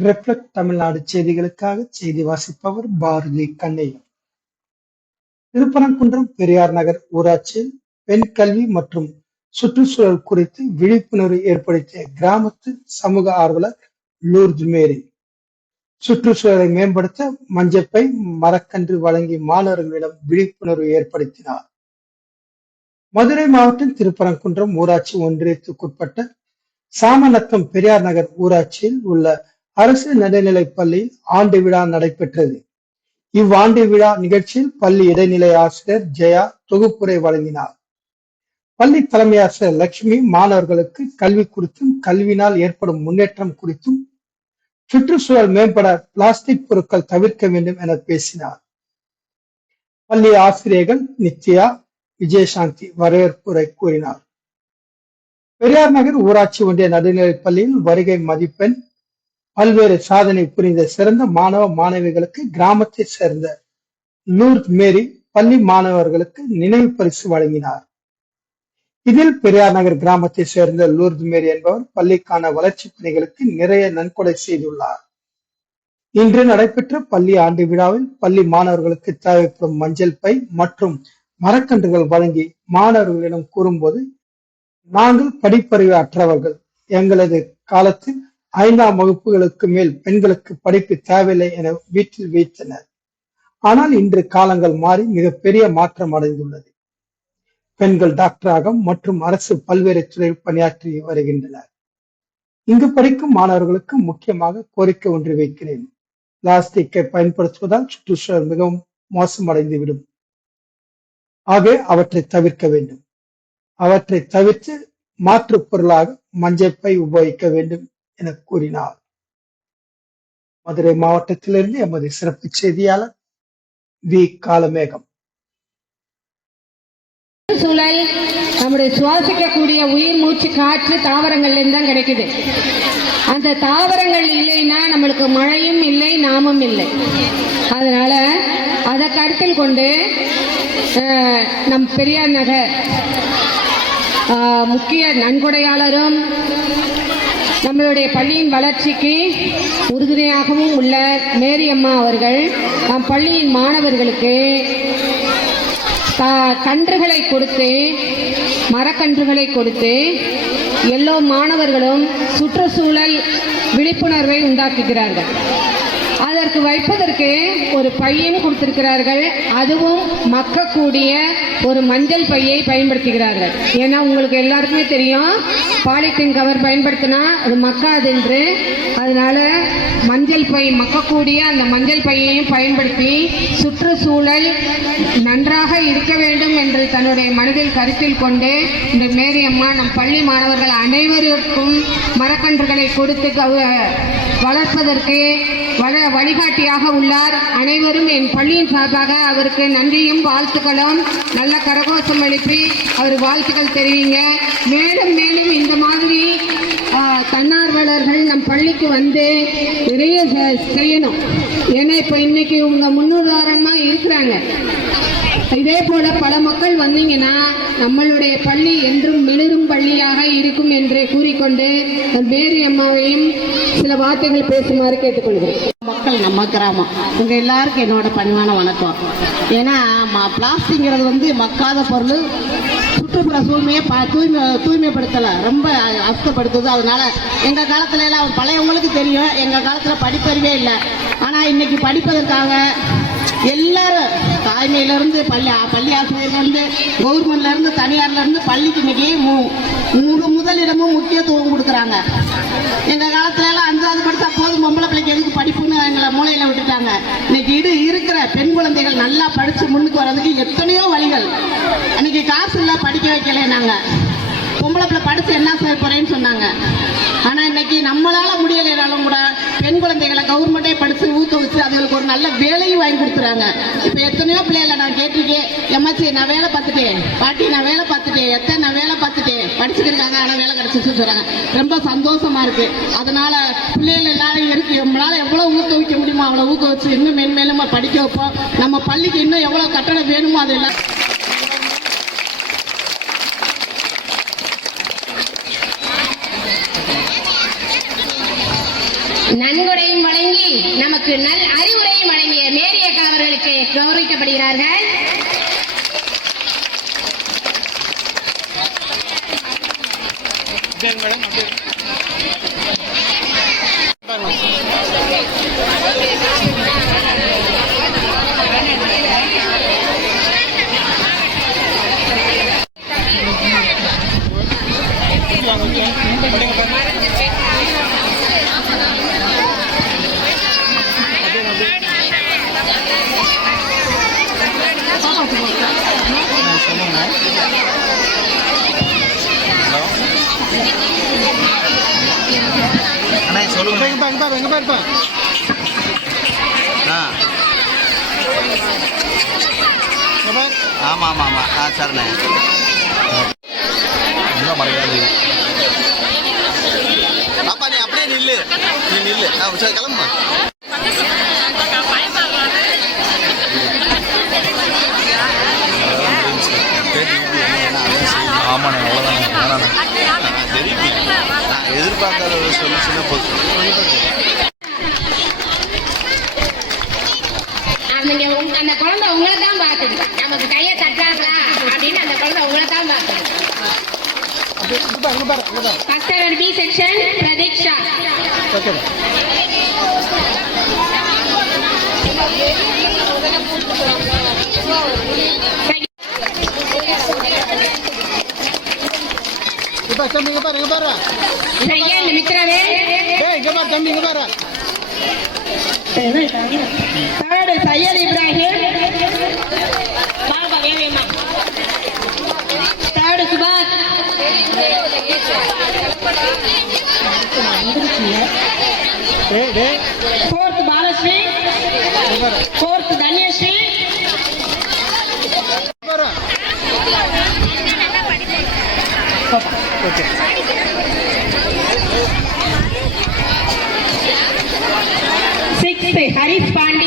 Reflect Tamil Nadu செய்திகளுக்காக செய்தி வாசிப்பவர் பாரதி கண்ணையன். திருப்பரங்குன்றம் பெரியார் நகர் ஊராட்சியில் பெண் கல்வி மற்றும் சுற்றுச்சூழல் குறித்து விழிப்புணர்வு ஏற்படுத்திய கிராமத்து சமூக ஆர்வலர் லூர்து மேரி. சுற்றுச்சூழலை மேம்படுத்த மஞ்சப்பை மரக்கன்று வழங்கி மாணவர்களிடம் விழிப்புணர்வு ஏற்படுத்தினார். மதுரை மாவட்டம் திருப்பரங்குன்றம் ஊராட்சி ஒன்றியத்துக்குட்பட்ட சாமநத்தம் பெரியார் நகர் ஊராட்சியில் உள்ள அரசு நடுநிலைப் பள்ளியில் ஆண்டு விழா நடைபெற்றது. இவ்வாண்டு விழா நிகழ்ச்சியில் பள்ளி இடைநிலை ஆசிரியர் ஜெயா தொகுப்புரை வழங்கினார். பள்ளி தலைமை ஆசிரியர் லட்சுமி மாணவர்களுக்கு கல்வி குறித்தும் கல்வியினால் ஏற்படும் முன்னேற்றம் குறித்தும் சுற்றுச்சூழல் மேம்பட பிளாஸ்டிக் பொருட்கள் தவிர்க்க வேண்டும் என பேசினார். பள்ளி ஆசிரியர்கள் நித்யா, விஜயசாந்தி வரவேற்புரை கூறினார். பெரியார் நகர் ஊராட்சி ஒன்றிய நடுநிலைப் பள்ளியில் வருகை மதிப்பெண் பல்வேறு சாதனை புரிந்த சிறந்த மாணவ மாணவிகளுக்கு கிராமத்தை சேர்ந்த லூர்து மேரி பள்ளி மாணவர்களுக்கு நினைவு பரிசு வழங்கினார். இதில் பெரியார் நகர் கிராமத்தை சேர்ந்த லூர்து மேரி என்பவர் பள்ளிக்கான வளர்ச்சி பணிகளுக்கு நிறைய நன்கொடை செய்துள்ளார். இன்று நடைபெற்ற பள்ளி ஆண்டு விழாவில் பள்ளி மாணவர்களுக்கு தேவைப்படும் மஞ்சள் பை மற்றும் மரக்கன்றுகள் வழங்கி மாணவர்களிடம் கூறும்போது, நாங்கள் படிப்பறிவு அற்றவர்கள், எங்களது காலத்தில் 5ஆம் வகுப்புகளுக்கு மேல் பெண்களுக்கு படிப்பு தேவையில்லை என வீட்டில் வைத்தனர். ஆனால் இன்று காலங்கள் மாறி மிகப்பெரிய மாற்றம் அடைந்துள்ளது. பெண்கள் டாக்டராக மற்றும் அரசு பல்வேறு துறையில் பணியாற்றி வருகின்றனர். இங்கு படிக்கும் மாணவர்களுக்கு முக்கியமாக கோரிக்கை ஒன்று வைக்கிறேன். பிளாஸ்டிக்கை பயன்படுத்துவதால் சுற்றுச்சூழல் மிகவும் மோசமடைந்துவிடும். ஆகவே அவற்றை தவிர்க்க வேண்டும். அவற்றை தவிர்த்து மாற்று பொருளாக மஞ்சப்பை உபயோகிக்க வேண்டும் என கூறினார். மதுரை மாவட்டத்திலிருந்து எமது சிறப்பு செய்தியாளர் வி காலமேகம். சூழல் நம்முடைய சுவாசிக்கக்கூடிய உயிர் மூச்சு காற்று தாவரங்கள்ல இருந்து தான் கிடைக்குது. அந்த தாவரங்கள் இல்லைன்னா நம்மளுக்கு மழையும் இல்லை, நாமும் இல்லை. அதனால அதை கருத்தில் கொண்டு நம் பெரியார் நகர் முக்கிய நன்கொடையாளரும் நம்மளுடைய பள்ளியின் வளர்ச்சிக்கு உறுதுணையாகவும் உள்ள மேரி அம்மா அவர்கள் நம் பள்ளியின் மாணவர்களுக்கு கன்றுகளை கொடுத்து, மரக்கன்றுகளை கொடுத்து எல்லா மாணவர்களும் சுற்றுச்சூழல் விழிப்புணர்வை உண்டாக்குகிறார்கள். அதற்கு வைப்பதற்கு ஒரு பையும் கொடுத்திருக்கிறார்கள். அதுவும் மக்கக்கூடிய ஒரு மஞ்சள் பையை பயன்படுத்துகிறார்கள். ஏன்னா உங்களுக்கு எல்லாருக்குமே தெரியும், பாலித்தீன் கவர் பயன்படுத்தினா அது மக்காது என்று. அதனால மஞ்சள் பை, மக்கக்கூடிய அந்த மஞ்சள் பையையும் பயன்படுத்தி சுற்றுச்சூழல் நன்றாக இருக்க வேண்டும் என்று தன்னுடைய மனதில் கருத்தில் கொண்டு இந்த மேரி அம்மா நம் பள்ளி மாணவர்கள் அனைவருக்கும் மரக்கன்றுகளை கொடுத்து வளர்ப்பதற்கு வழிகாட்டியாக உள்ளார். அனைவரும் என் பள்ளியின் சார்பாக அவருக்கு நன்றியும் வாழ்த்துக்களும் நல்ல கரகோஷம் எழுப்பி அவர் வாழ்த்துக்கள் தெரிவிங்க. மேலும் மேலும் இந்த மாதிரி தன்னார்வலர்கள் நம் பள்ளிக்கு வந்து நிறைய செய்யணும். ஏன்னா இப்போ இன்னைக்கு உங்க முன்னுதாரணமா இருக்கிறாங்க. இதே போல பல மக்கள் வந்தீங்கன்னா நம்மளுடைய பள்ளி என்றும் மிளிரும் பள்ளியாக இருக்கும் என்று கூறிக்கொண்டு மேரி அம்மாவையும் சில வார்த்தைகள் பேசுமாறு கேட்டுக்கொள்கிறேன். மக்கள் நம்ம கிராமம் உங்க எல்லாருக்கும் என்னோட பணிவான வணக்கம். ஏன்னா பிளாஸ்டிக்ங்கிறது வந்து மக்காத பொருள், சுற்றுப்புற சூழ்நிலையை தூய்மைப்படுத்தலை, ரொம்ப அசுத்தப்படுத்துது. அதனால எங்கள் காலத்துல எல்லாம் பழையவங்களுக்கு தெரியும், எங்கள் காலத்தில் படிப்பறிவே இல்லை. ஆனால் இன்னைக்கு படிப்பதற்காக எல்லாரும் தாய்மையிலிருந்து பள்ளி ஆசிரியர்லேருந்து கவர்மெண்ட்லேருந்து தனியார்லேருந்து பள்ளிக்கு இன்னைக்கு முதலிடமும் முக்கியத்துவம் கொடுக்குறாங்க. எங்கள் காலத்துலலாம் 5வது படித்தா போதும், பொம்பளை பிள்ளைக்கு எதுக்கு படிப்புன்னு எங்களை மூளையில் விட்டுட்டாங்க. இன்னைக்கு இருக்கிற பெண் குழந்தைகள் நல்லா படித்து முன்னுக்கு வர்றதுக்கு எத்தனையோ வழிகள். அன்னைக்கு காசு இல்லை, படிக்க வைக்கல. நாங்கள் பொம்பளை பிள்ளை படித்து என்ன செய்ய போறேன்னு சொன்னாங்க. ஆனால் இன்னைக்கு நம்மளால முடியலைனாலும் கூட பெண் குழந்தைகளை கவர்மெண்டே படித்து ஊக்குவிச்சு அதுகளுக்கு ஒரு நல்ல வேலையும் வாங்கி கொடுத்துறாங்க. இப்போ எத்தனையோ பிள்ளைகளை நான் கேட்டிருக்கேன், எம்மாச்சி நான் வேலை பார்த்துட்டேன், பாட்டி நான் வேலை பார்த்துட்டேன், எத்தனை நான் வேலை பார்த்துட்டேன், படிச்சுக்கிருக்காங்க, ஆனால் வேலை கிடைச்சிச்சுன்னு சொல்றாங்க. ரொம்ப சந்தோஷமா இருக்கு. அதனால பிள்ளைகள் எல்லாரும் இருக்கு, நம்மளால எவ்வளவு ஊக்குவிக்க முடியுமோ அவ்வளோ ஊக்குவிச்சு இன்னும் மேன்மேலும் படிக்க வைப்போம். நம்ம பள்ளிக்கு இன்னும் எவ்வளோ கட்டணம் வேணுமோ அதெல்லாம் நன்கொடையும் வழங்கி நமக்கு நல் அறிவுரையும் வழங்கிய மேரி அக்கா அவர்களுக்கு கௌரவிக்கப்படுகிறார்கள். ஆமா ஆமா ஆமா சரிண்ணே. பாப்பா நீ அப்படியே நில்லு, நீ நில்லு. சரி கிளம்புமா. ஆமாண்ணே அவ்வளோதான். எதிர்பார்க்காத ஒரு சொல்யூஷனை போச்சு. அந்த குழந்தை உங்களை தான் பார்க்குது. நமக்கு கையை தட்டாங்களா அப்படின்னு அந்த குழந்தை உங்களை தான் பார்க்குது. First standard B section Pratiksha. Second மித்ரவே. Third Syed Ibrahim. Third Subhash. Fourth Balasri. Fourth Danyasri. Sixth Harish Pandey.